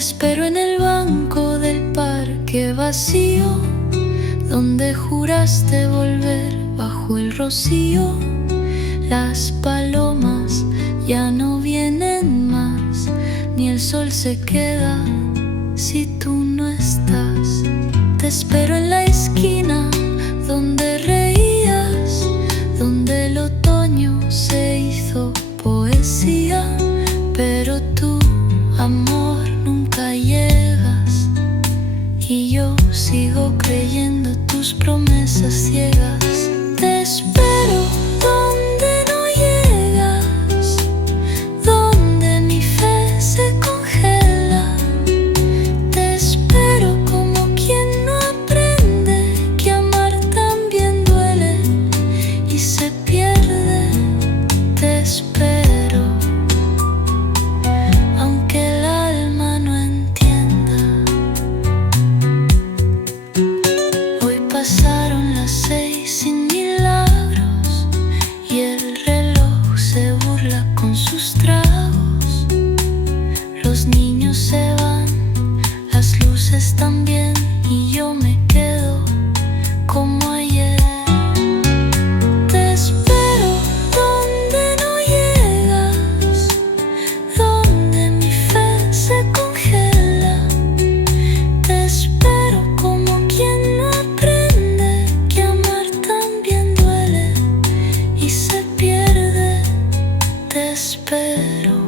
espero en el banco del parque vacío, donde juraste volver bajo el rocío. Las palomas ya no vienen más, ni el sol se queda si tú no estás. Te espero en la esquina donde reías, donde el otoño se hizo poesía. Pero tú, amor, nunca llegas, y yo sigo creyendo tus promesas ciegas. Te espero donde no llegas, donde mi fe se congela. Te espero como quien no aprende que amar también duele y se pierde. Te espero aunque el alma no entienda. Hoy pasaron las 6 sin milagros, y el reloj se burla con sus tragos. Los niños se van, las luces también, y yo me quedo como ayer. Te espero donde no llegas, donde mi fe se congela. Te espero como quien no aprende que amar también duele y se pierde. Te espero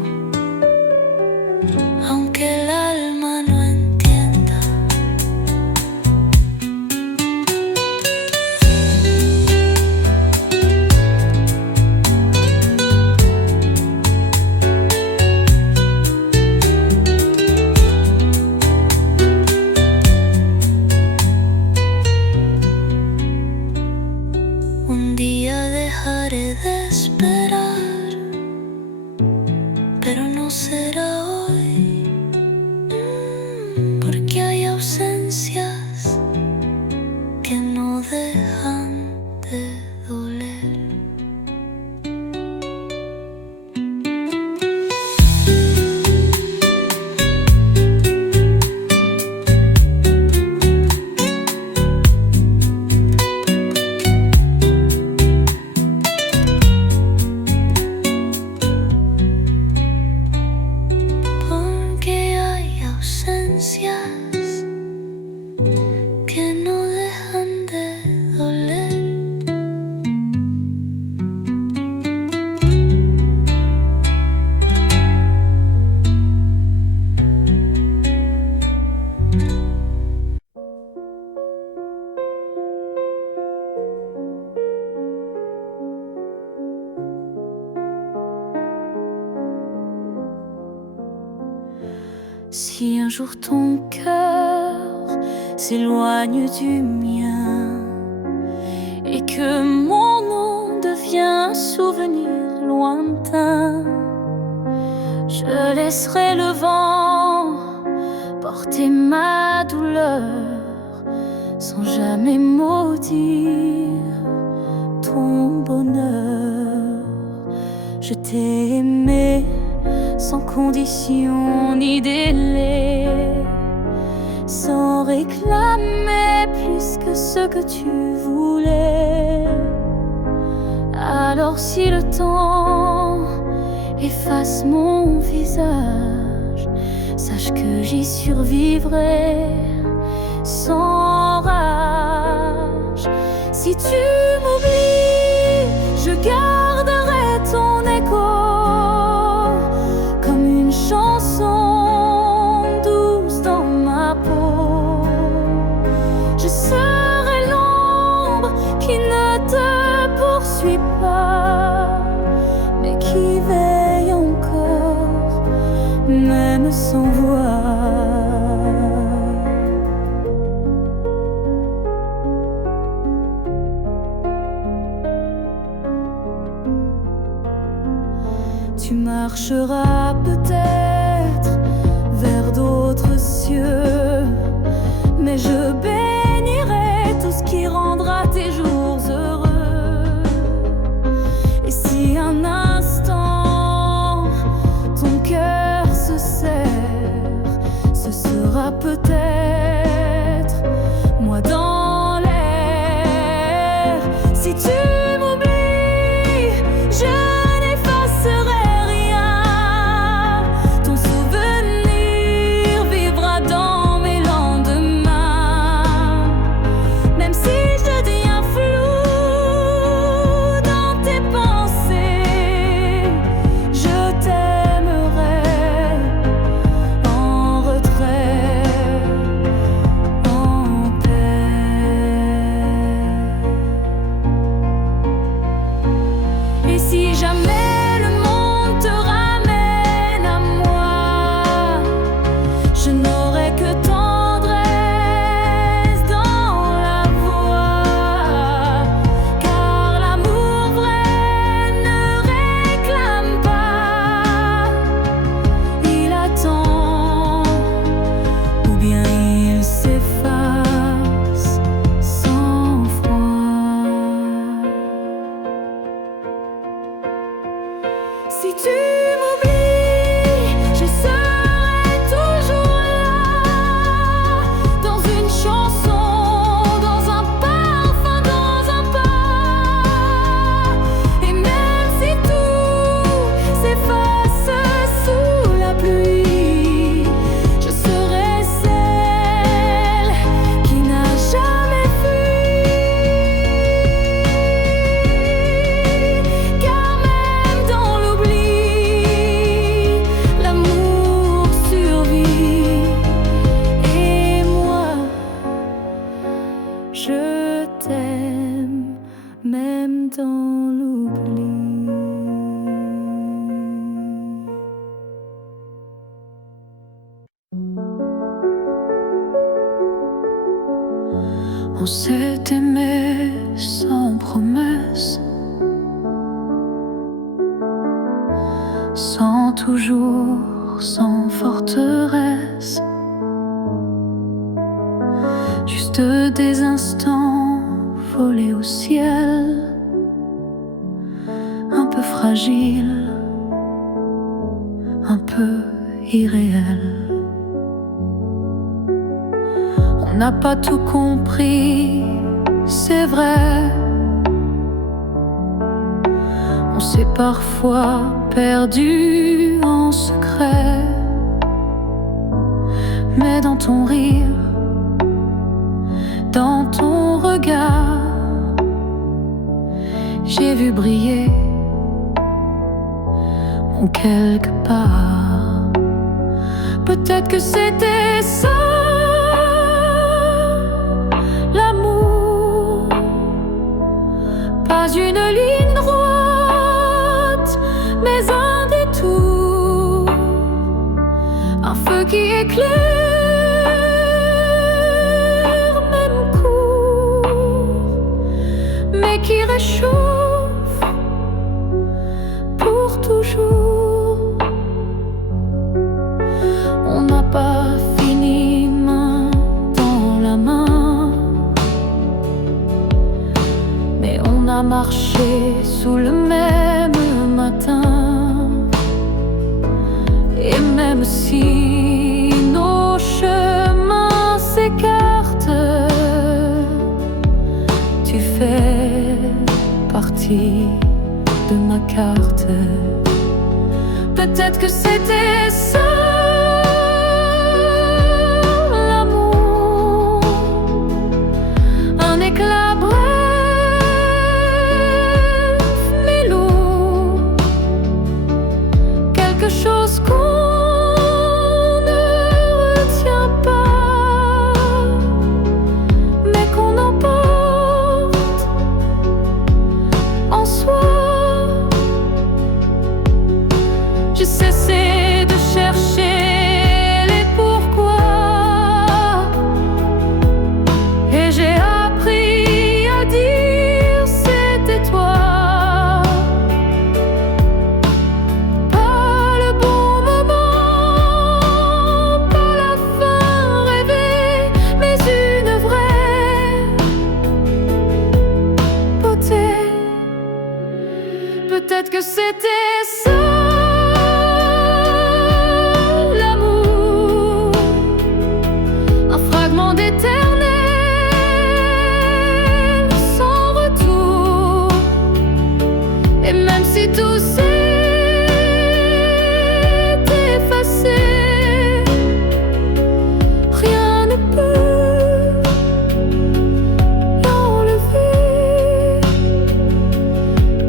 aunque el alma no entienda. Un día dejaré de esperar, pero no será hoy, porque hay ausencias que no dejan de doler. Porque hay ausencias que no dejan de doler. Si un jour ton cœur s'éloigne du mien et que mon nom devient un souvenir lointain, je laisserai le vent porter ma douleur sans jamais maudire ton bonheur. Je t'ai aimé sans condition ni délai, sans réclamer plus que ce que tu voulais. Alors si le temps efface mon visage, sache que j'y survivrai sans rage. Si tu m'oublies, je garderai ton écho comme une chanson douce dans ma peau. Je serai l'ombre qui ne te poursuit pas, mais qui veille encore, même sans voix. Tu marcheras peut-être vers d'autres cieux, mais je bénirai tout ce qui rendra tes jours heureux. Et si un instant ton cœur se serre, On s'est aimé sans promesse, sans toujours, sans forteresse, juste des instants volés au ciel, un peu fragile, un peu irréel. On n'a pas tout compris, c'est vrai. On s'est parfois perdu en secret. Mais dans ton rire, dans ton regard, j'ai vu briller mon quelque part. Peut-être que c'était ça, l'amour, pas une ligne droite, mais un détour, un feu qui éclaire, même court, mais qui réchauffe pour toujours. On n'a pas fini main dans la main, mais on a marché sous le même matin. Et même si nos chemins s'écartent, tu fais partie de ma carte. Peut-être que c'était ça, l'amour, un éclat bref mais lourd, quelque chose qu'on ne retient pas, mais qu'on emporte en soi. J'ai cessé de chercher les pourquoi, et j'ai appris à dire c'était toi. Pas le bon moment, pas la fin rêvée, mais une vraie beauté. Peut-être que c'était ça, l'amour, un fragment d'éternel sans retour. Et même si tout s'est effacé, rien ne peut l'enlever,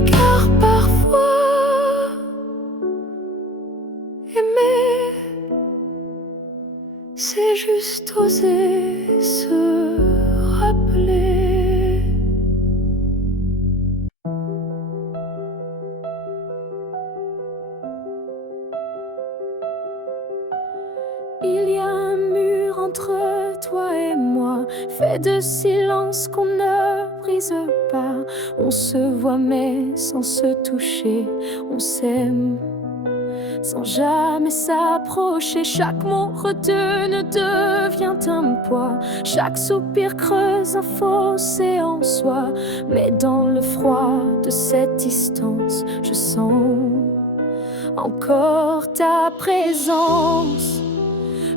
car parfois aimer, c'est juste oser se rappeler. Il y a un mur entre toi et moi, fait de silence qu'on ne brise pas. On se voit mais sans se toucher, on s'aime sans jamais s'approcher. Chaque mot retenu devient un poids, chaque soupir creuse un fossé en soi. Mais dans le froid de cette distance, je sens encore ta présence.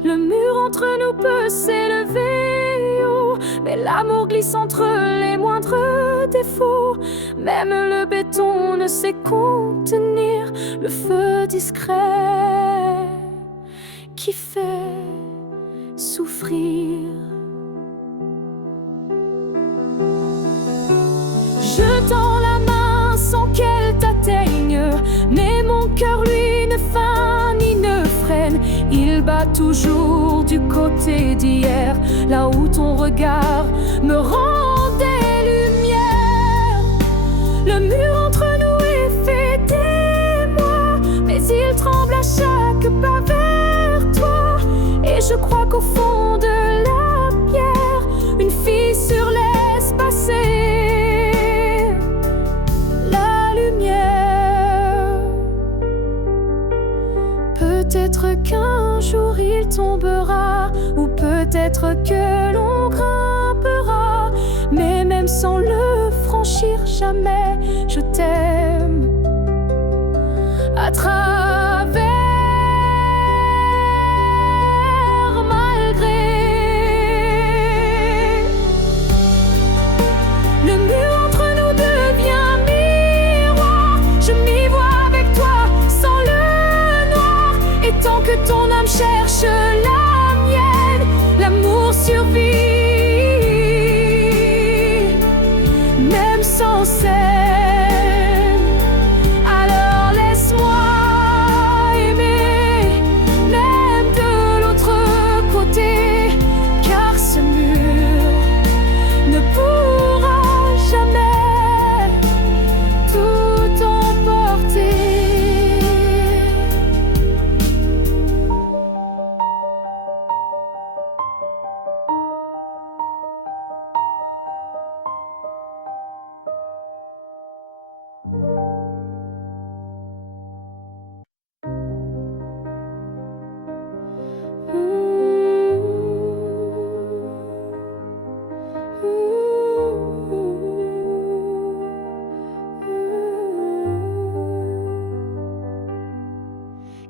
Le mur entre nous peut s'élever haut, mais l'amour glisse entre les moindres défauts. Même le béton ne sait contenir le feu discret qui fait souffrir. Je tends la main sans qu'elle t'atteigne, mais mon cœur lui ne feint ni ne freine. Il bat toujours du côté d'hier, là où ton regard me rend des lumières. Le mur entre nous est fait d'émoi, mais il tremble à chaque pas vers toi. Et je crois qu'au fond de la pierre, une vie sur l'espace et la lumière. Peut-être qu'un jour il tombera, ou peut-être que l'on grimpera, mais même sans le franchir jamais, je t'aime à travers, malgré. Le mur entre nous devient miroir, je m'y vois avec toi sans le noir. Et tant que ton âme cherche la mienne, l'amour survit, même sans scène. Alors laisse-moi aimer, même de l'autre côté, car ce mur ne pourra jamais tout emporter.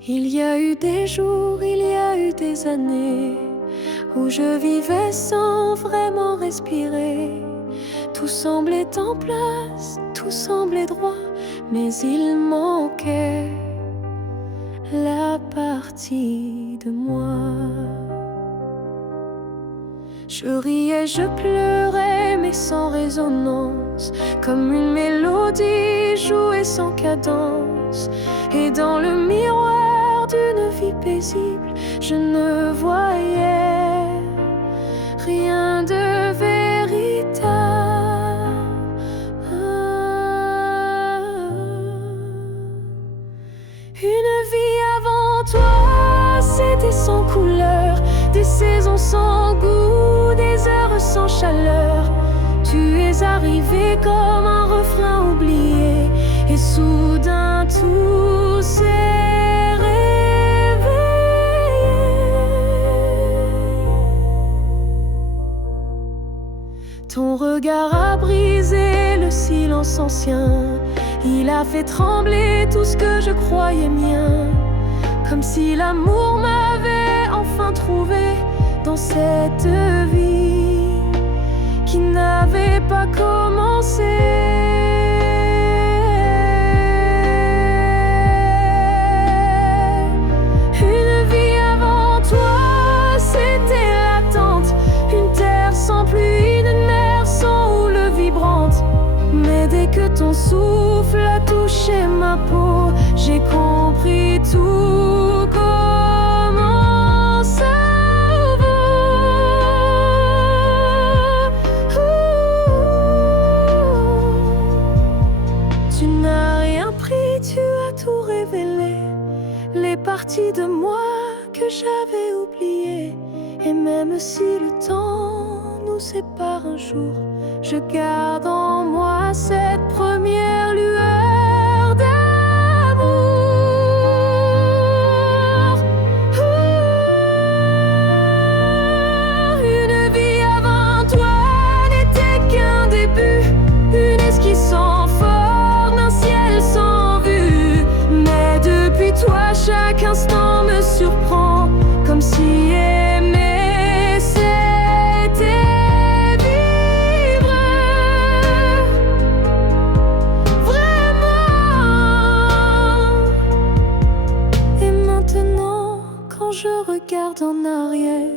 Il y a eu des jours, il y a eu des années où je vivais sans vraiment respirer. Tout semblait en place, tout semblait droit, mais il manquait la partie de moi. Je riais, je pleurais, mais sans résonance, comme une mélodie jouée sans cadence. Et dans le miroir d'une vie paisible, je ne voyais rien de véritable. Une vie avant toi, c'était sans couleur, des saisons sans goût, des heures sans chaleur. Tu es arrivé comme un refrain oublié, et soudain tout s'est réveillé. Ton regard a brisé le silence ancien, il a fait trembler tout ce que je croyais mien, comme si l'amour m'avait enfin trouvé dans cette vie qui n'avait pas commencé. Une vie avant toi, c'était l'attente, une terre sans pluie, une mer sans houle vibrante. Mais dès que ton souffle a touché ma peau, j'ai compris tout commence à vous. Tu n'as rien pris, tu as tout révélé, les parties de moi que j'avais oubliées. Et même si le temps nous sépare un jour, je garde en moi cette première lueur d'amour. Une vie avant toi n'était qu'un début, une esquisse sans forme, un ciel sans vue. Mais depuis toi, chaque instant me surprend, comme si aimer c'était vivre vraiment. Et maintenant, quand je regarde en arrière,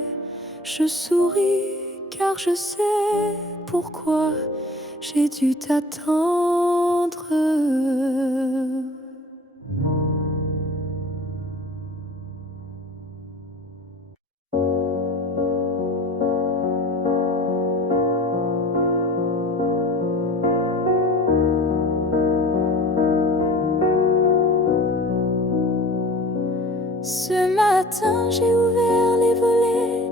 je souris car je sais pourquoi j'ai dû t'attendre. Ce matin, j'ai ouvert les volets,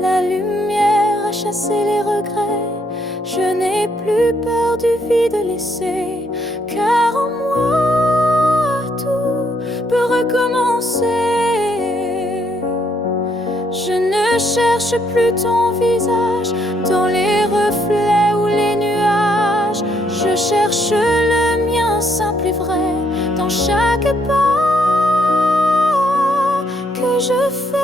la lumière a chassé les regrets. Je n'ai plus peur du vide laissé, car en moi tout peut recommencer. Je ne cherche plus ton visage dans les reflets ou les nuages. Je cherche le mien simple et vrai dans chaque pas que je fais.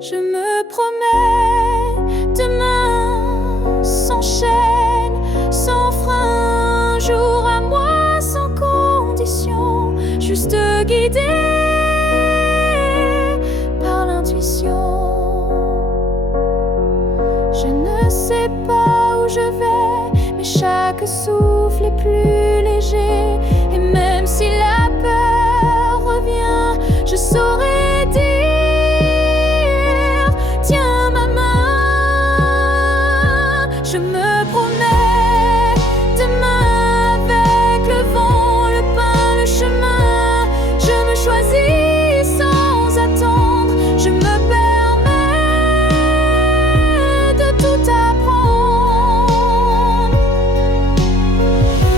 Je me promets demain sans chaîne, sans frein, un jour à moi sans condition, juste guidé par l'intuition. Je ne sais pas où je vais, mais chaque souffle est plus léger. Et même si la peur revient, je saurai dire: tiens ma main. Je me promets demain avec le vent, le pain, le chemin. Je me choisis sans attendre. Je me permets de tout apprendre.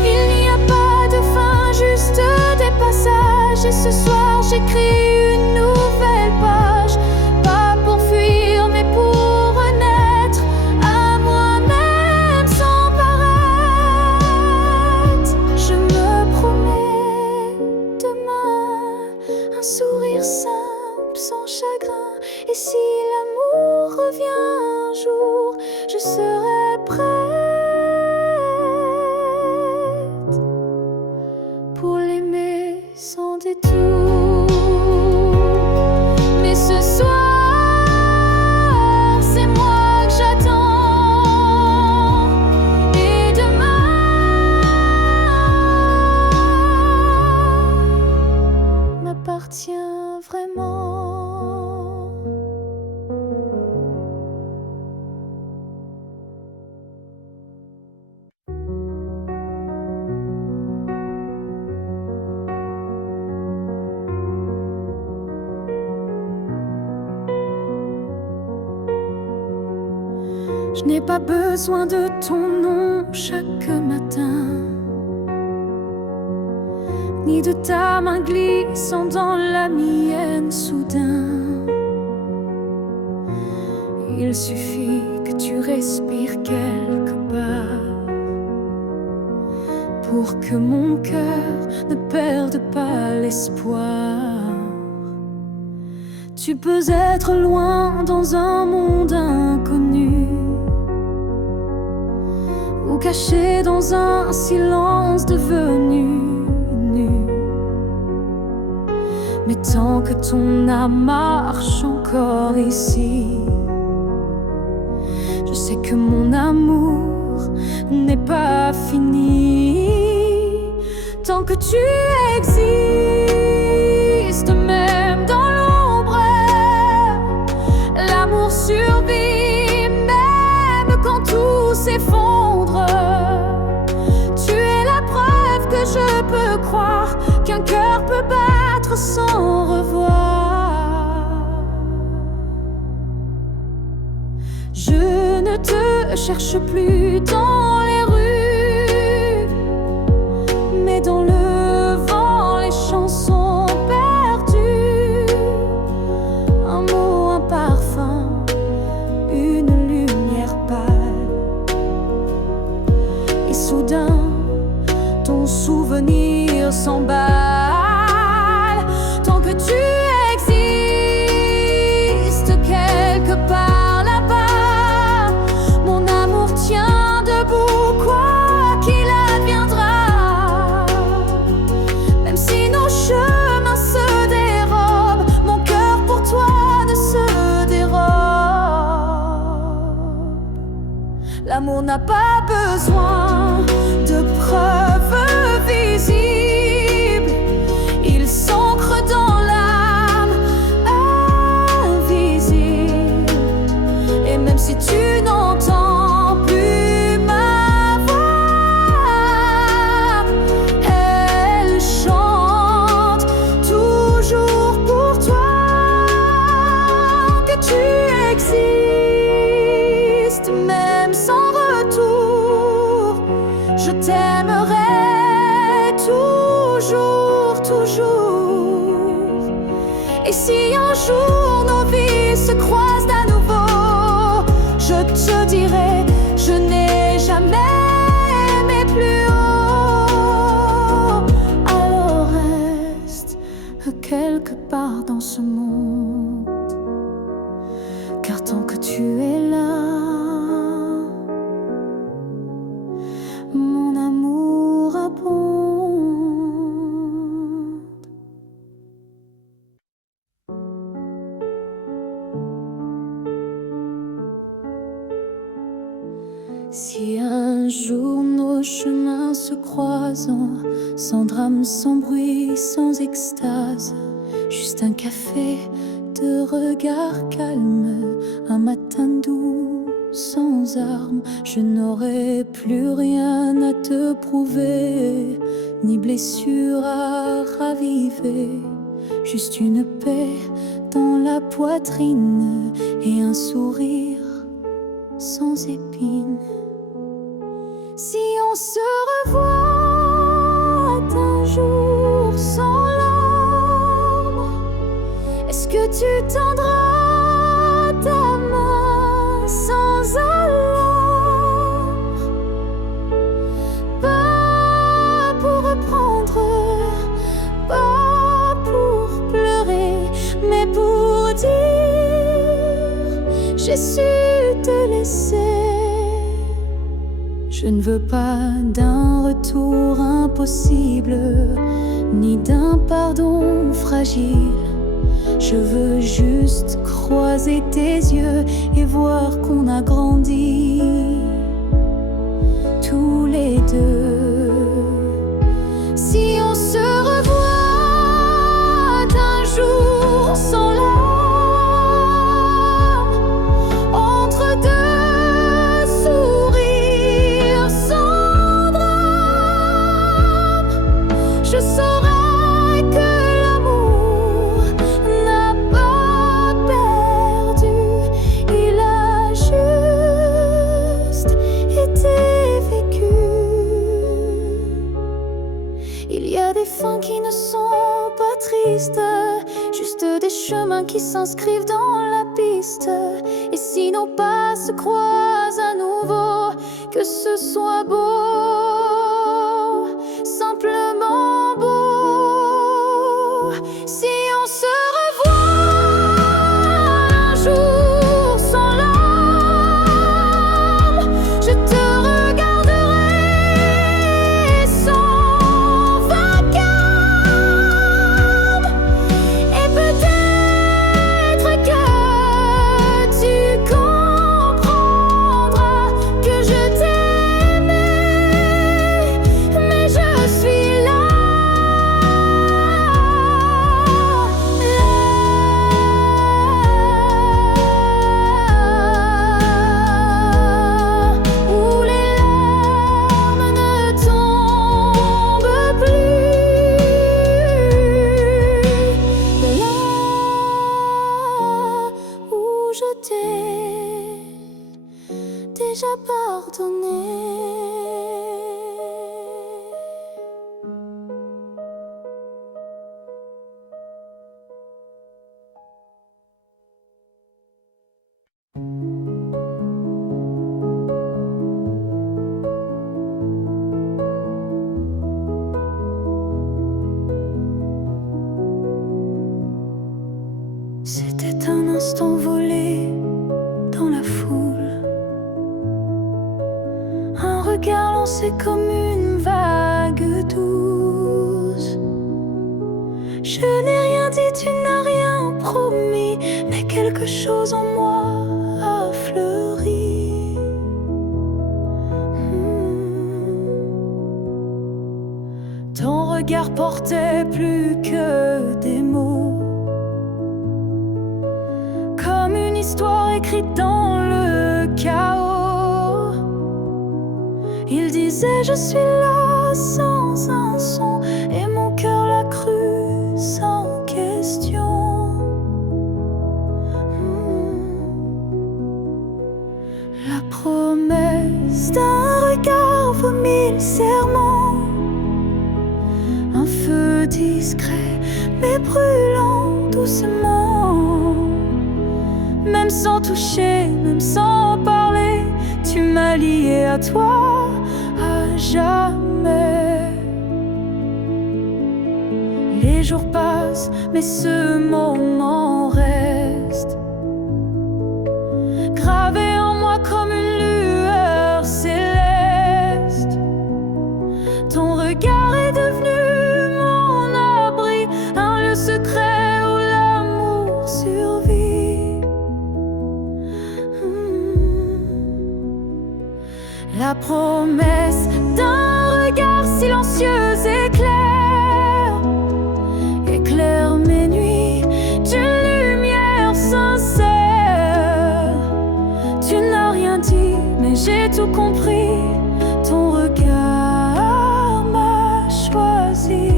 Il n'y a pas de fin, juste des passages. Et ce soir j'écris une nouvelle page, pas pour fuir mais pour renaître à moi-même sans paraître. Je me promets demain un sourire simple sans chagrin. Et si l'amour revient un jour, je serai prête pour l'aimer sans détour. Mais ce soir, c'est moi que j'attends. Et demain m'appartient vraiment. Je n'ai pas besoin de ton nom chaque matin, ni de ta main glissant dans la mienne soudain. Il suffit que tu respires quelque part pour que mon cœur ne perde pas l'espoir. Tu peux être loin dans un monde inconnu, ou caché dans un silence devenu nu. Mais tant que ton âme marche encore ici, je sais que mon amour n'est pas fini. Tant que tu existes, même dans l'ombre, l'amour survit, même quand tout s'effondre. Tu es la preuve que je peux croire qu'un cœur peut battre sans revoir. Je ne te cherche plus dans les rues, mais dans le vent, les chansons perdues. Un mot, un parfum, une lumière pâle. Et soudain, ton souvenir s'emballe. Tant que tu existes quelque part là-bas, mon amour tient debout, quoi qu'il adviendra. Même si nos chemins se dérobent, mon cœur pour toi ne se dérobe. L'amour n'a pas besoin de preuves visibles, il s'ancre dans l'âme invisible. Et même si tu n'entends plus ma voix, elle chante toujours pour toi. Que tu existes. Et si un jour nos vies se croisent à nouveau, je te dirai, je n'ai jamais aimé plus haut. Alors reste quelque part dans ce monde, car tant que tu es là, mon amour abonde. Si un jour nos chemins se croisent, sans drame, sans bruit, sans extase, juste un café, de regard calme, un matin doux, sans armes, je n'aurai plus rien à te prouver, ni blessure à raviver, juste une paix dans la poitrine et un sourire sans épines. Si on se revoit un jour sans larmes, est-ce que tu tendras ta main sans alarme? Pas pour reprendre, pas pour pleurer, mais pour dire j'ai su te laisser. Je ne veux pas d'un retour impossible, ni d'un pardon fragile. Je veux juste croiser tes yeux et voir qu'on a grandi tous les deux. Si on se revoit un jour sans larmes, entre deux sourires sans drame, je saurai que l'amour n'a pas perdu, il a juste été vécu. Il y a des fins qui ne sont pas tristes, juste des chemins qui s'inscrivent dans la piste. Et si nos pas se croisent à nouveau, que ce soit beau, simplement beau. Si on se revoit un jour sans larmes, je te regarderai sans vacarme. Et peut-être que tu comprendras que je t'aimais, mais je suis là, où les larmes ne tombent plus, là où je t'ai déjà pardonné. C'était un instant volé dans la foule, un regard lancé comme une vague douce. Je n'ai rien dit, tu n'as rien promis, mais quelque chose en moi a fleuri. Ton regard portait plus que des mots, comme une histoire écrite dans le chaos. Il disait je suis là sans un son, et mon cœur l'a cru sans question. La promesse d'un regard vaut mille serments, un feu discret mais brûlant doucement. Même sans toucher, même sans parler, tu m'as lié à toi à jamais. Les jours passent, mais ce moment reste gravé en moi comme une lueur céleste. Ton regard est devenu mon abri, un lieu secret où l'amour survit. La promesse d'un regard silencieux éclaire mes nuits d'une lumière sincère. Tu n'as rien dit, mais j'ai tout compris. Ton regard m'a choisi.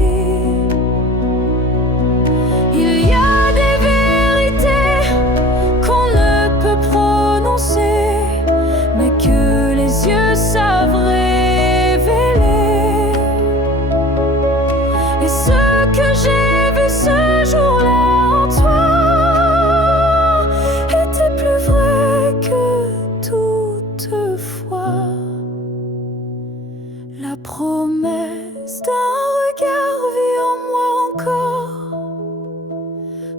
Il y a des vérités qu'on ne peut prononcer, mais que les yeux savent révéler. Et ce que j'ai vu ce jour-là en toi était plus vrai que toutefois. La promesse d'un regard vit en moi encore,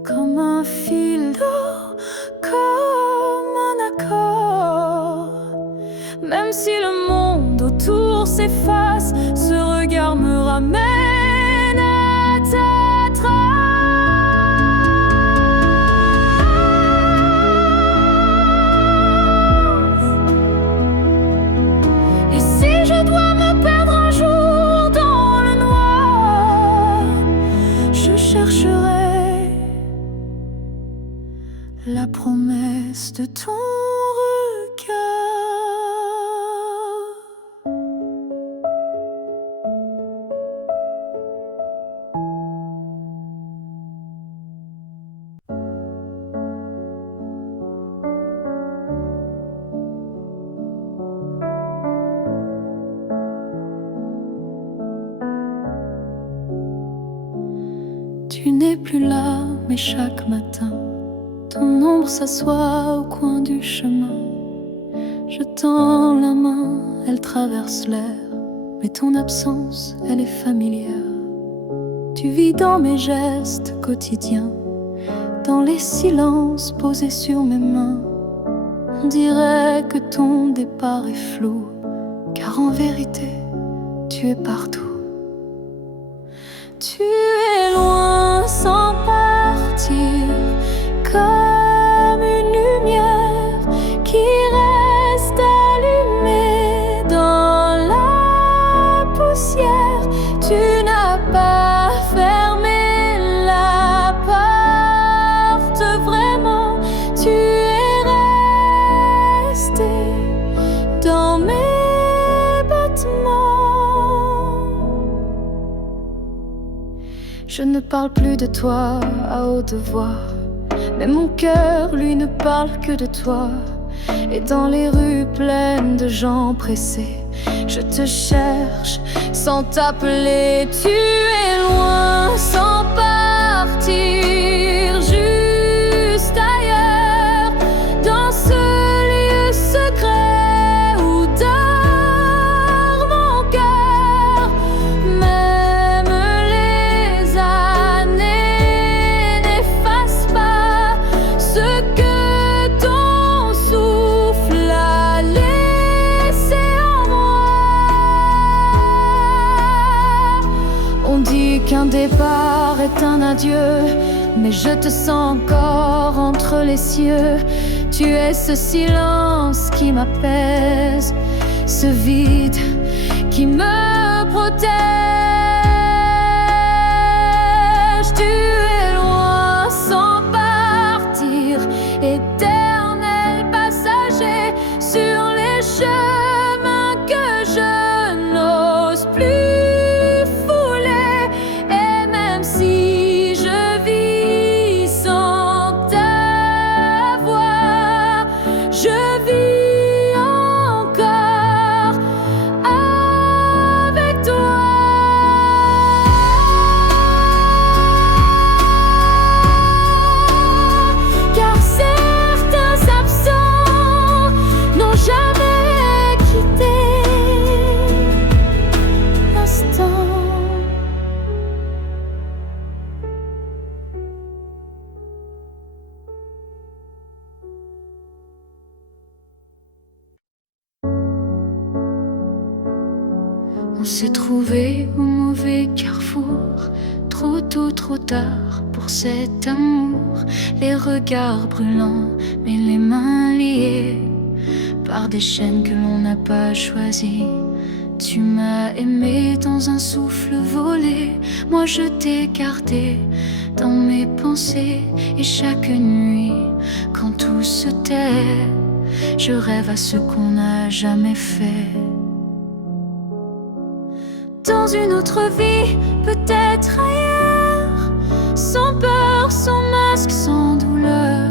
comme un fil d'or, comme un accord. Même si le monde autour s'efface, ce regard me ramène à ta trace. Et si je dois me perdre un jour dans le noir, je chercherai la promesse de ton regard. Tu n'es plus là, mais chaque matin, ton ombre s'assoit au coin du chemin. Je tends la main, elle traverse l'air, mais ton absence, elle est familière. Tu vis dans mes gestes quotidiens, dans les silences posés sur mes mains. On dirait que ton départ est flou, car en vérité, tu es partout. Tu es loin sans partir, comme une lumière qui reste allumée dans la poussière. Tu n'as pas fermé la porte vraiment, tu es resté dans mes battements. Je ne parle plus de toi à haute voix, mais mon cœur, lui, ne parle que de toi. Et dans les rues pleines de gens pressés, je te cherche sans t'appeler. Tu es loin sans partir, juste ailleurs, dans ce lieu secret où dort mon cœur. Même les années n'effacent pas ce que ton souffle a laissé en moi. On dit qu'un départ est un adieu, mais je te sens encore entre les cieux. Tu es ce silence qui m'apaise, ce vide qui me protège. Tu es loin sans partir, éternel passager sur les chemins que je n'ose plus fouler. Et même si je vis sans ta voix, je vis encore avec toi. On s'est trouvé au mauvais carrefour, trop tôt, trop tard pour cet amour. Les regards brûlants, mais les mains liées par des chaînes que l'on n'a pas choisies. Tu m'as aimé dans un souffle volé, moi je t'ai gardé dans mes pensées. Et chaque nuit, quand tout se tait, je rêve à ce qu'on n'a jamais fait. Dans une autre vie, peut-être ailleurs, sans peur, sans masque, sans douleur,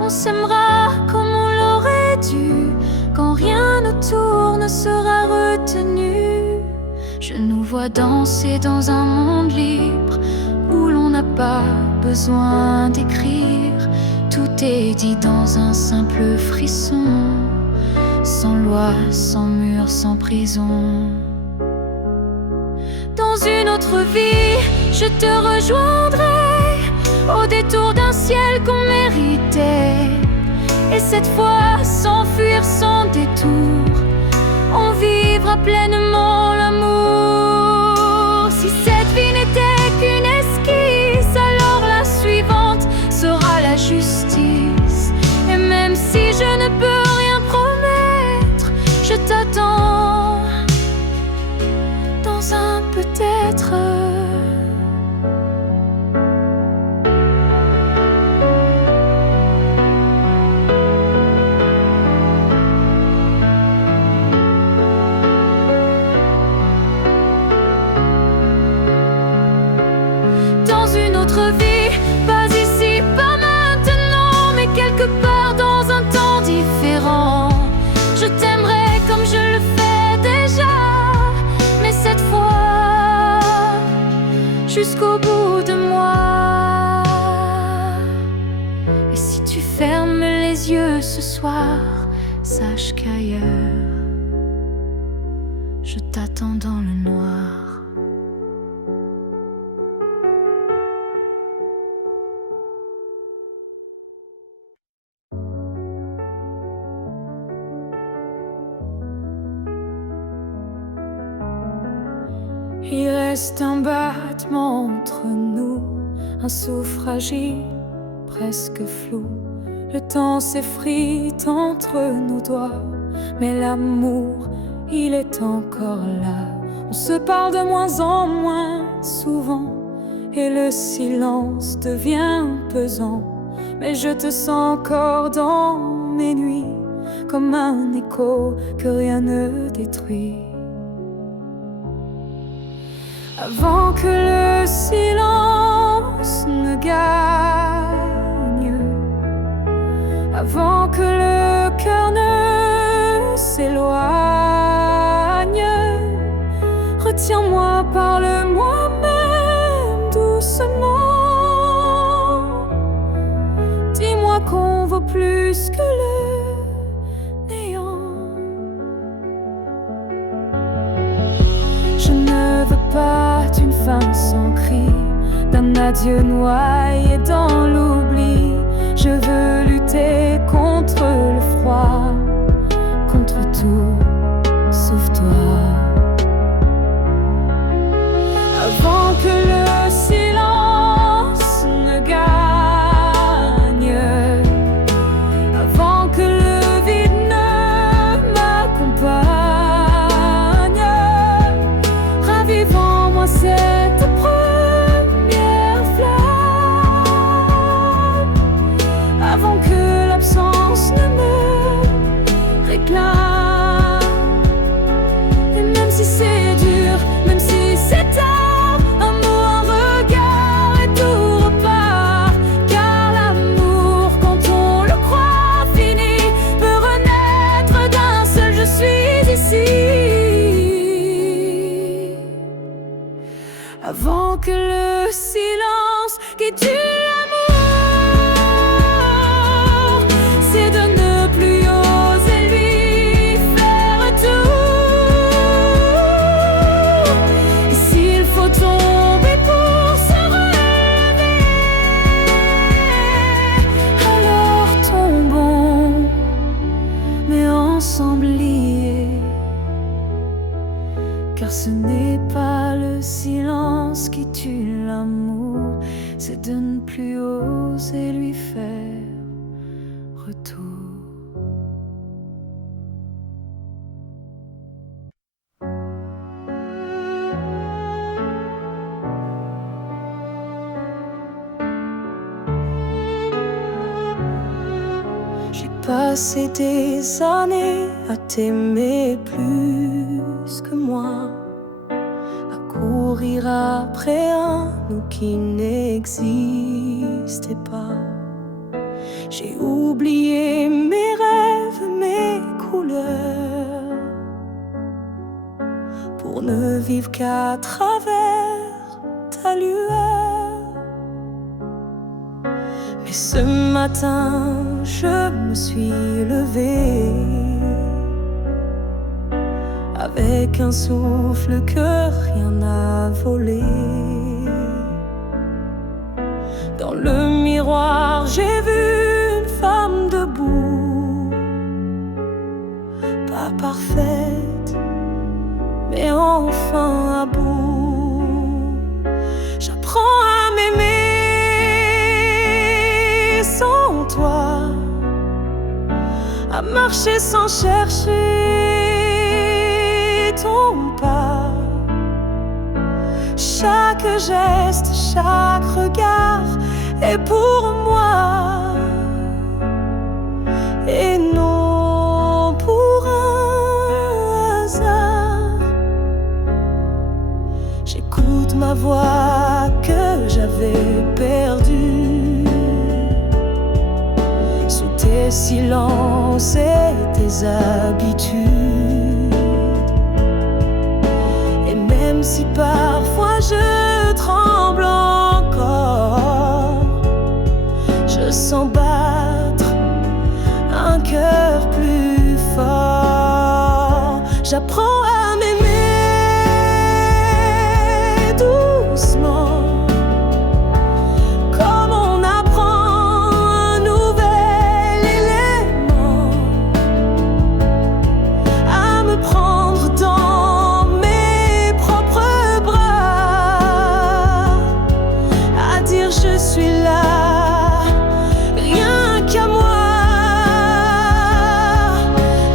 on s'aimera comme on l'aurait dû, quand rien autour ne sera retenu. Je nous vois danser dans un monde libre, où l'on n'a pas besoin d'écrire. Tout est dit dans un simple frisson, sans loi, sans mur, sans prison. Dans une autre vie, je te rejoindrai au détour d'un ciel qu'on méritait. Et cette fois, sans fuir, sans détour, on vivra pleinement l'amour. Si cette vie n'était qu'une esquisse, alors la suivante sera la justice. Et même si je ne peux rien promettre, je t'attends dans un peut-être. Dans une autre vie, pas ici, pas maintenant, mais quelque part dans un temps différent. Je t'aimerai comme je le fais déjà, mais cette fois jusqu'au bout de moi. Et si tu fermes les yeux ce soir, sache qu'ailleurs je t'attends dans le noir. Il reste un battement entre nous, un souffle fragile, presque flou. Le temps s'effrite entre nos doigts, mais l'amour, il est encore là. On se parle de moins en moins souvent, et le silence devient pesant. Mais je te sens encore dans mes nuits, comme un écho que rien ne détruit. Avant que le silence ne gagne, avant que le cœur ne s'éloigne, retiens-moi, parle-moi même doucement. Dis-moi qu'on vaut plus que le néant. Je ne veux pas d'une fin sans cri, d'un adieu noyé dans l'oubli. Je veux lutter contre le froid, contre tout sauf toi. Avant que le silence ne gagne, avant que le vide ne m'accompagne, ravivons-moi cette première flamme. et lui faire retour. J'ai passé des années à t'aimer plus que moi, à courir après un nous qui n'existait pas. J'ai oublié mes rêves, mes couleurs, pour ne vivre qu'à travers ta lueur. Mais ce matin, je me suis levée avec un souffle que rien n'a volé. Dans le miroir, j'ai vu une femme debout, pas parfaite, mais enfin à bout. J'apprends à m'aimer sans toi, à marcher sans chercher ton pas. Chaque geste, chaque regard est pour moi, et non pour un hasard. J'écoute ma voix que j'avais perdue sous tes silences et tes habitudes. Et même si parfois je tremble encore, je sens battre un cœur plus fort. J'apprends à m'aimer doucement, comme on apprend un nouvel élément, à me prendre dans mes propres bras, à dire je suis là, rien qu'à moi.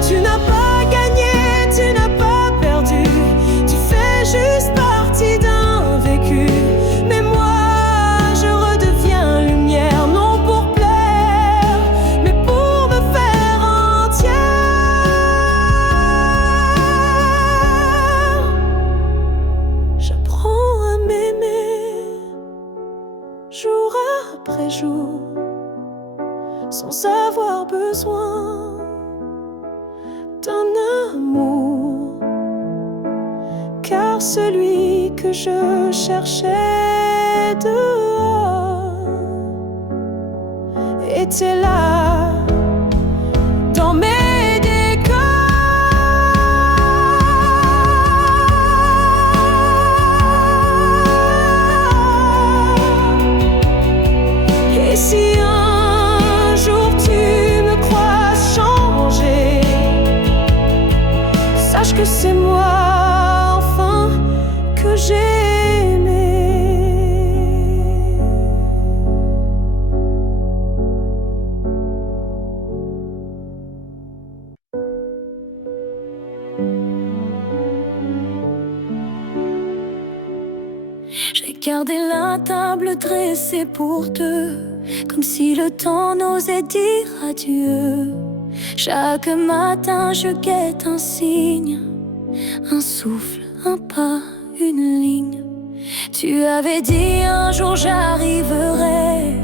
Tu n'as pas gagné, tu n'as pas perdu, tu fais juste partie d'un vécu. Mais moi, je redeviens lumière, non pour plaire, mais pour me faire entière. J'apprends à m'aimer jour après jour, sans avoir besoin d'un amour, car celui que je cherchais dehors était là, dans mes décors. Et si un jour tu me crois changer, sache que c'est moi enfin que j'ai aimé. J'ai gardé la table dressée pour deux, comme si le temps n'osait dire adieu. Chaque matin je guette un signe, un souffle, un pas, une ligne. Tu avais dit un jour j'arriverai,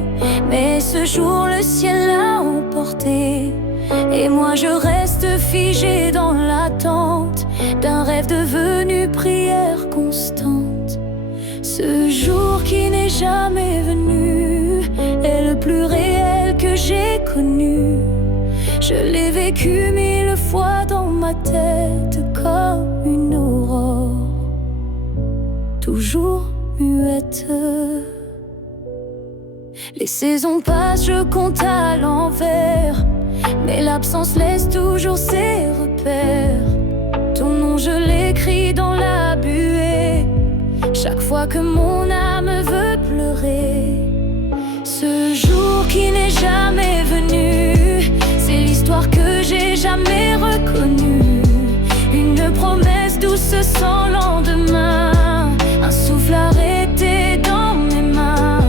mais ce jour le ciel l'a emporté. Et moi je reste figée dans l'attente d'un rêve devenu prière constante. Ce jour qui n'est jamais venu est le plus réel que j'ai connu. Je l'ai vécu 1000 fois dans ma tête comme une aurore, toujours muette. Les saisons passent, je compte à l'envers, mais l'absence laisse toujours ses repères. Ton nom je l'écris dans la buée, chaque fois que mon âme veut pleurer. Ce jour qui n'est jamais venu, c'est l'histoire que j'ai jamais reconnue. Une promesse douce sans lendemain, un souffle arrêté dans mes mains.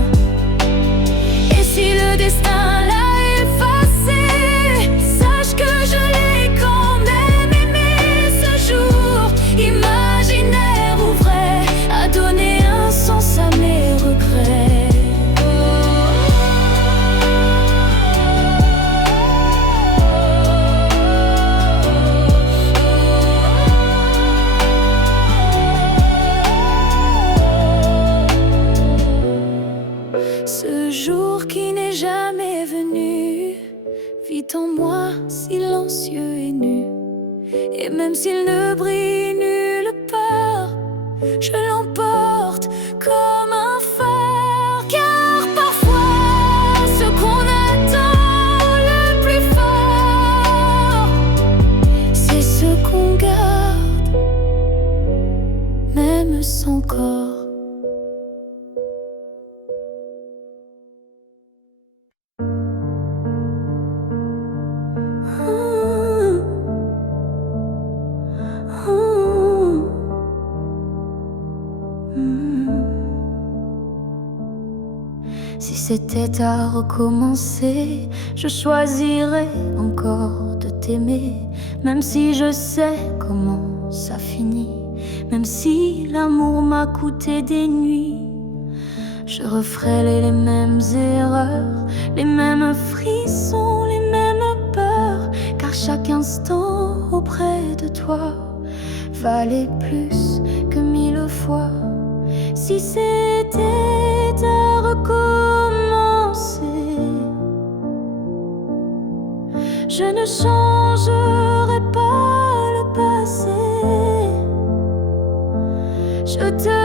Et si le destin l'a effacé, sache que je l'ai quand même aimé. Ce jour imaginaire ou vrai a donné un sens à mes regrets. Ce jour qui n'est jamais venu vit en moi silencieux et nu. Et même s'il ne brille nulle part, je l'emporte comme un phare. Car parfois ce qu'on attend le plus fort, c'est ce qu'on garde, même sans corps. Si c'était à recommencer, je choisirais encore de t'aimer. Même si je sais comment ça finit, même si l'amour m'a coûté des nuits, je referais les mêmes erreurs, les mêmes frissons, les mêmes peurs. Car chaque instant auprès de toi valait plus que 1000 fois. Si c'était à recommencer, je ne changerai pas le passé. Je te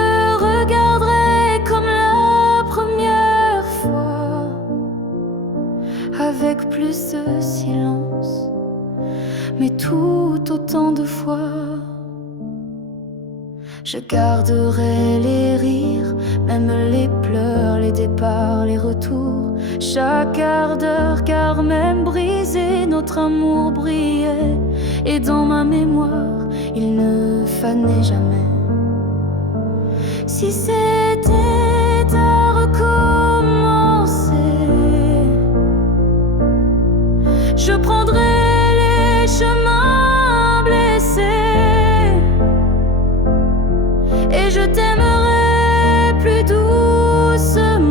regarderai comme la première fois, avec plus de silence, mais tout autant de fois. Je garderai les rires, même les pleurs, les départs, les retours, chaque quart d'heure, car même brisé, notre amour brillait. Et dans ma mémoire, il ne fanait jamais. Si c'était à recommencer, je prendrais les chemins blessés. Et je t'aimerai plus doucement,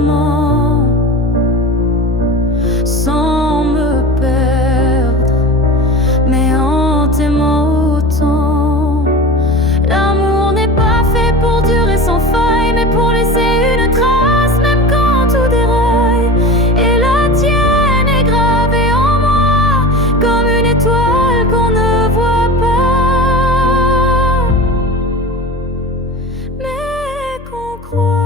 sans me perdre, mais en t'aimant autant. L'amour n'est pas fait pour durer sans faille, mais pour laisser une trace, même quand tout déraille. Et la tienne est gravée en moi, comme une étoile qu'on ne voit pas, croire.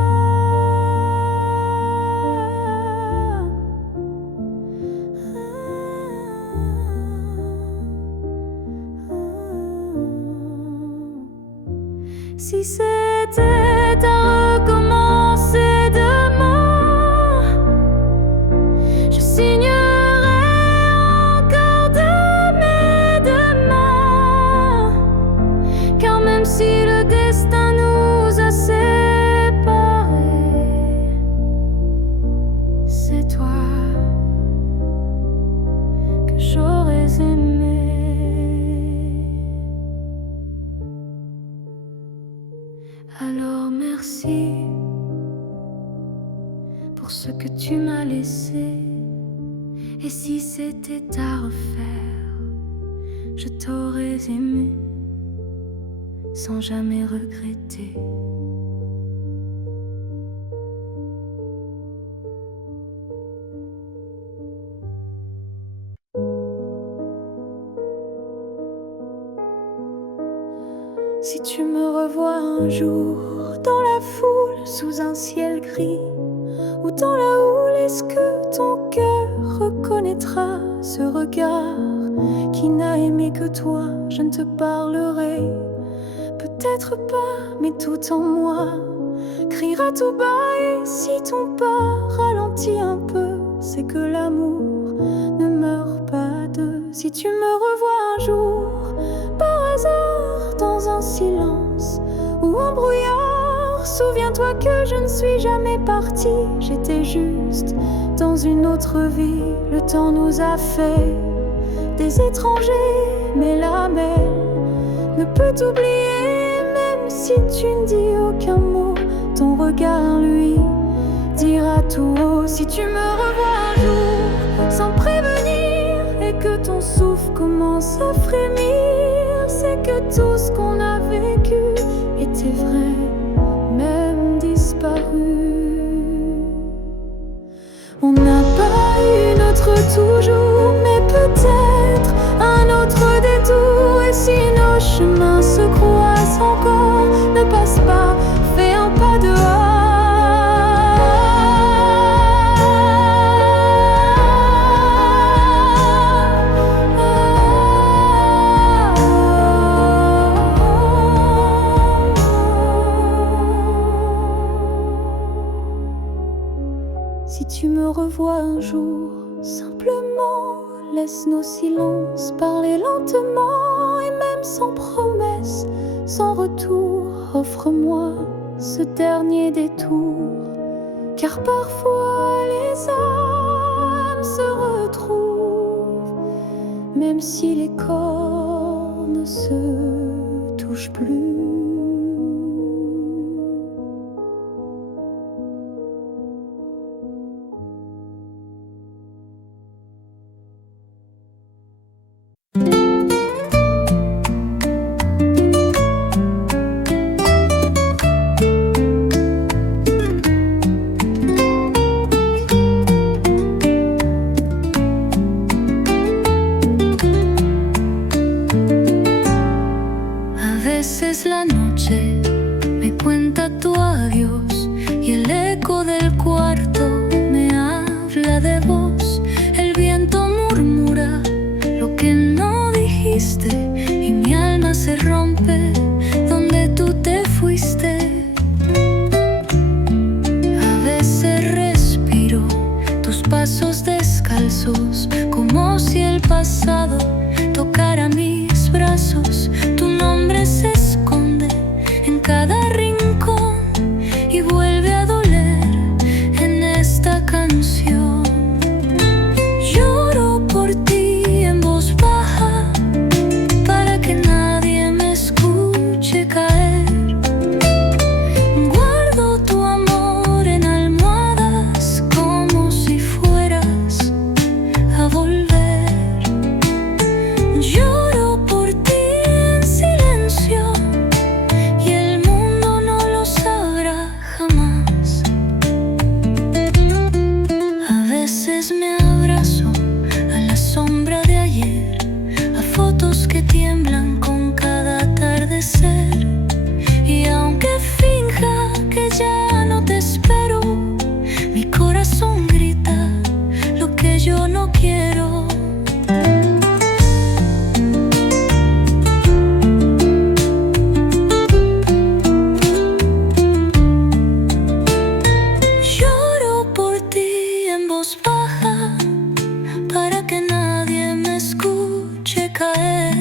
Si c'était à recommencer demain, je signerais encore de mes deux mains. Car même si le destin nous a séparés, c'est toi que j'aurais aimé. Alors merci pour ce que tu m'as laissé. Et si c'était à refaire, je t'aurais aimé sans jamais regretter. Si tu me revois un jour dans la foule, sous un ciel gris, ou dans la houle, est-ce que ton cœur reconnaîtra ce regard qui n'a aimé que toi? Je ne te parlerai peut-être pas, mais tout en moi criera tout bas. Et si ton pas ralentit, menti un peu, c'est que l'amour ne meurt pas de. Si tu me revois un jour, par hasard, dans un silence ou un brouillard, souviens-toi que je ne suis jamais partie. J'étais juste dans une autre vie. Le temps nous a fait des étrangers, mais la mer ne peut t'oublier, même si tu ne dis aucun mot. Ton regard, lui, dira tout haut. Si tu me revois un jour sans prévenir et que ton souffle commence à frémir, c'est que tout ce qu'on a vécu était vrai, même disparu. On n'a pas eu notre toujours, mais peut-être un autre détour. Et si nos chemins se croisent encore, ne passe pas, fais un pas dehors. Si tu me revois un jour, simplement laisse nos silences parler lentement. Et même sans promesse, sans retour, offre-moi ce dernier détour. Car parfois les âmes se retrouvent, même si les corps ne se touchent plus. La noche me cuenta tu adiós y el eco del cuarto me habla de vos. El viento murmura lo que no dijiste y mi alma se rompe donde tú te fuiste. A veces respiro tus pasos descalzos, como si el pasado tocara mis brazos. Tu nombre se esconde en cada rincón y vuelve a doler en esta canción. Lloro por ti en voz baja para que nadie me escuche caer. Guardo tu amor en almohadas como si fueras a volver. Lloro por ti en silencio y el mundo no lo sabrá jamás. A veces me abrazo a la sombra de ayer, a fotos que tiemblan con cada atardecer. Y aunque finja que ya no te espero, mi corazón grita lo que yo no quiero. Lloro por ti en voz baja para que nadie me escuche caer.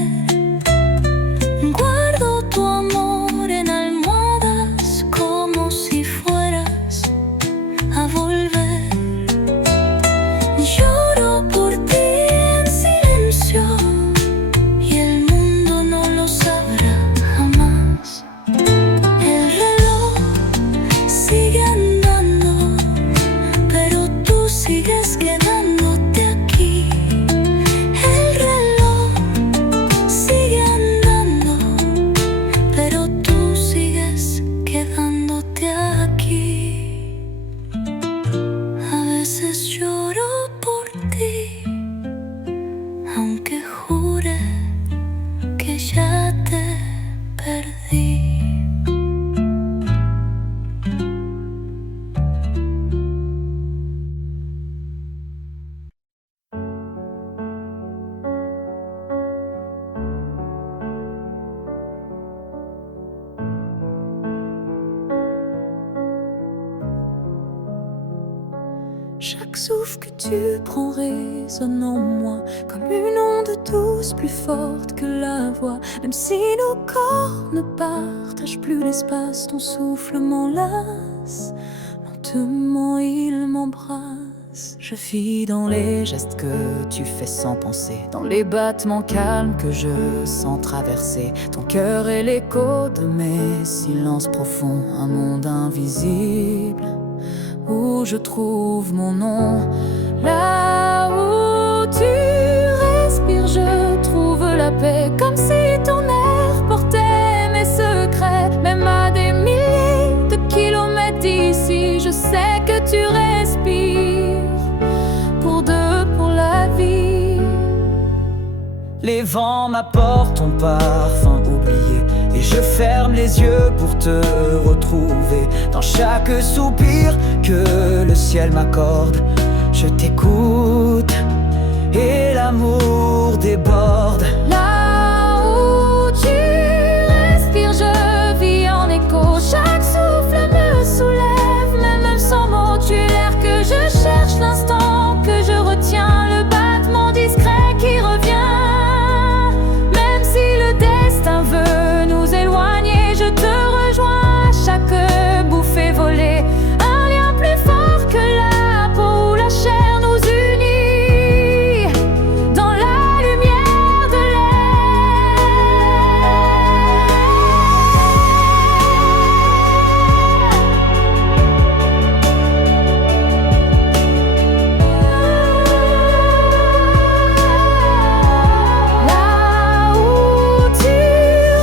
Guardo tu amor en almohadas como si fueras a volver. Lloro por ti en silencio y el mundo no lo sabrá jamás. El reloj sigue andando, pero tú sigues quedándote aquí. El reloj sigue andando, pero tú sigues quedándote aquí. A veces lloro por ti, aunque jure que ya te perdí. Chaque souffle que tu prends résonne en moi comme une onde douce plus forte que la voix. Même si nos corps ne partagent plus l'espace, ton souffle m'enlace, lentement il m'embrasse. Je vis dans les gestes que tu fais sans penser, dans les battements calmes que je sens traverser ton cœur et l'écho de mes silences profonds. Un monde invisible où je trouve mon nom. Là où tu respires, je trouve la paix, comme si ton air portait mes secrets. Même à des milliers de kilomètres d'ici, je sais que tu respires pour deux, pour la vie. Les vents m'apportent ton parfum oublié, et je ferme les yeux pour te retrouver. Dans chaque soupir que le ciel m'accorde, je t'écoute et l'amour déborde. Là où tu respires, je vis en écho. Chaque souffle me soulève, même sans mots. Tu es l'air que je cherche, l'instant que je retiens, le battement discret qui revient. Même si le destin veut nous éloigner, je te rejoins à chaque bouffée volée. Un lien plus fort que la peau ou la chair nous unit dans la lumière de Là où tu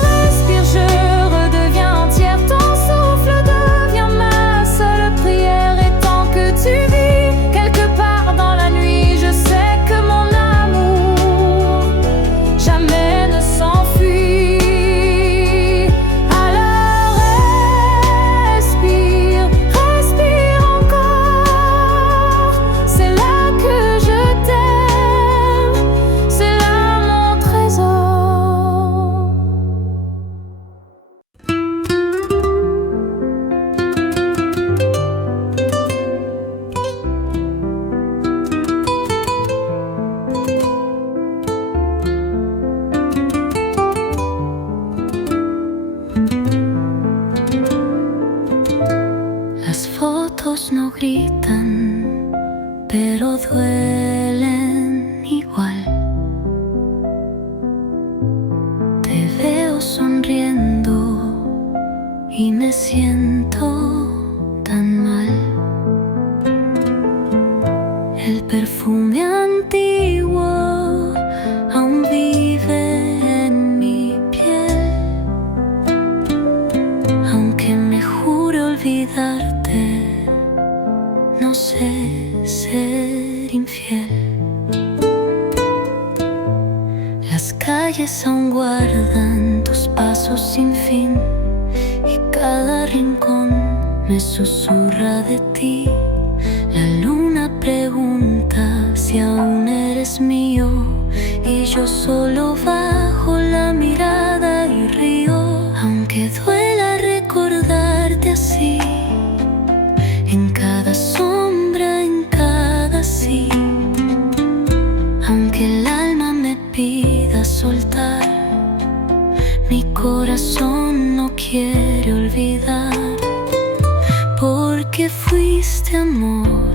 respires, je redeviens entière. Ton souffle devient ma seule prière. Et tant que tu vis quelque part dans la nuit, je sais que mon amour jamais ne s'enfuit. Alors respire, respire encore. C'est là que je t'aime, c'est là mon trésor. Las fotos no gritan, pero duelen igual. Te veo sonriendo y me siento tan mal. El perfume antiguo aún vive en mi piel. Aunque me jure olvidarte, no sé ser infiel. Las calles aún guardan tus pasos sin fin, y cada rincón me susurra de ti. La luna pregunta si aún eres mío, y yo solo bajo la mirada y río. Aunque duela recordarte así, en cada sombra, en cada sí. Aunque el alma me pida soltar, mi corazón no quiere olvidar. Porque fuiste amor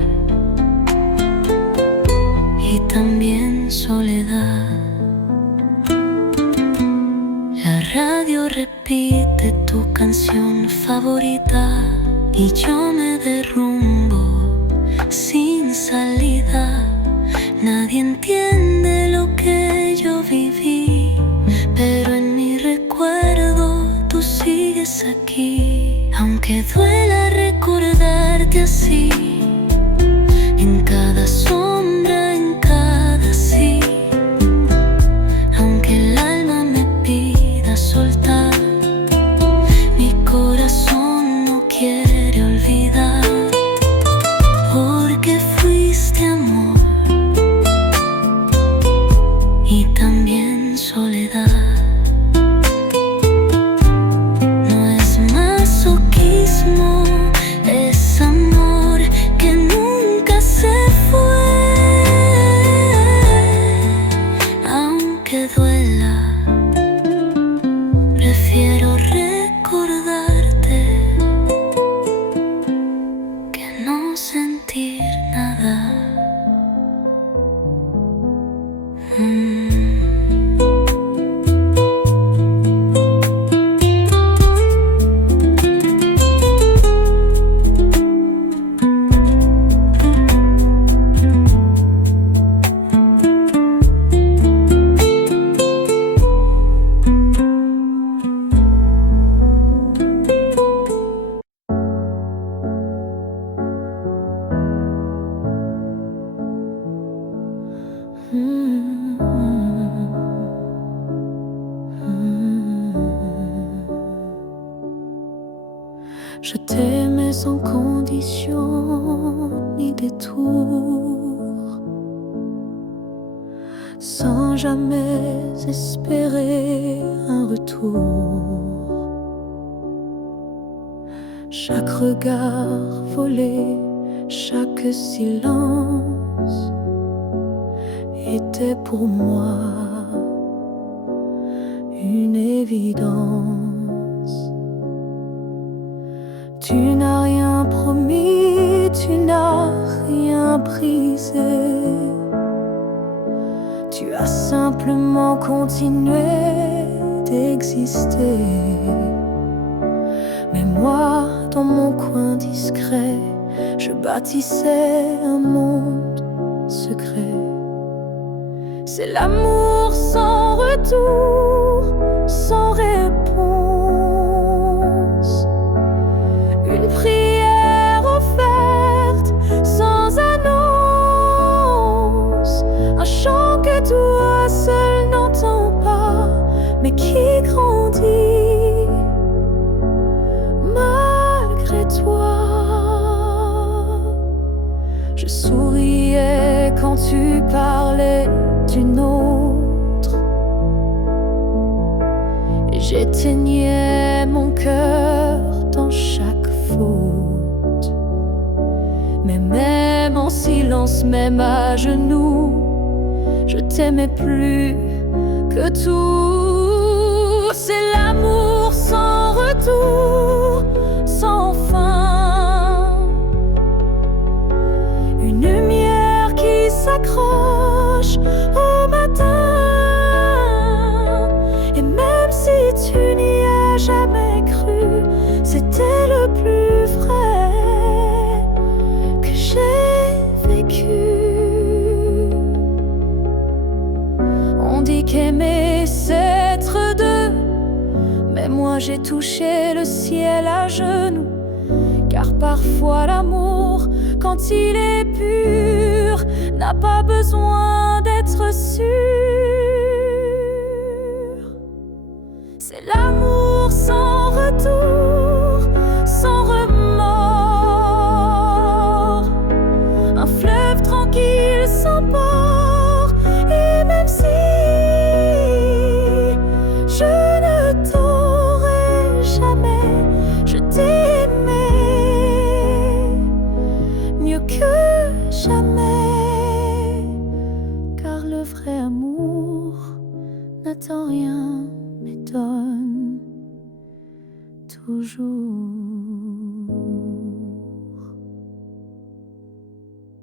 y también soledad. La radio repite tu canción favorita y yo me derrumbo sin salida. Nadie entiende lo que yo viví, pero en mi recuerdo tú sigues aquí. Aunque duela recordarte así, en cada sombra, en cada sí. Aunque el alma me pida soltar, mi corazón no quiere olvidar. Porque fuiste amor y también soledad. No es masoquismo, es amor. Je t'aimais sans condition ni détour, sans jamais espérer un retour. Chaque regard volé, chaque silence était pour moi une évidence. Tu n'as rien promis, tu n'as rien brisé. Tu as simplement continué d'exister. Mais moi, dans mon coin discret, je bâtissais un monde secret. C'est l'amour sans retour, sans réponse. Une prière offerte sans annonce. Un chant que toi seul n'entends pas, mais qui grandit malgré toi. Je souriais quand tu parlais d'une autre. J'éteignais mon cœur dans chaque faute. Mais même en silence, même à genoux, je t'aimais plus que tout. C'est l'amour sans retour, sans fin. Une lumière qui s'accroche au matin. Et même si tu n'y as jamais cru, c'était le plus vrai que j'ai vécu. On dit qu'aimer c'est être deux, mais moi j'ai touché le ciel à genoux. Car parfois l'amour, quand il est pur, n'a pas besoin d'être sûr. C'est l'amour sans retour, sans remords. Un fleuve tranquille sans port. Et même si je ne t'aurai jamais, je t'ai aimé mieux que jamais. Car le vrai amour n'attend rien, mais donne toujours.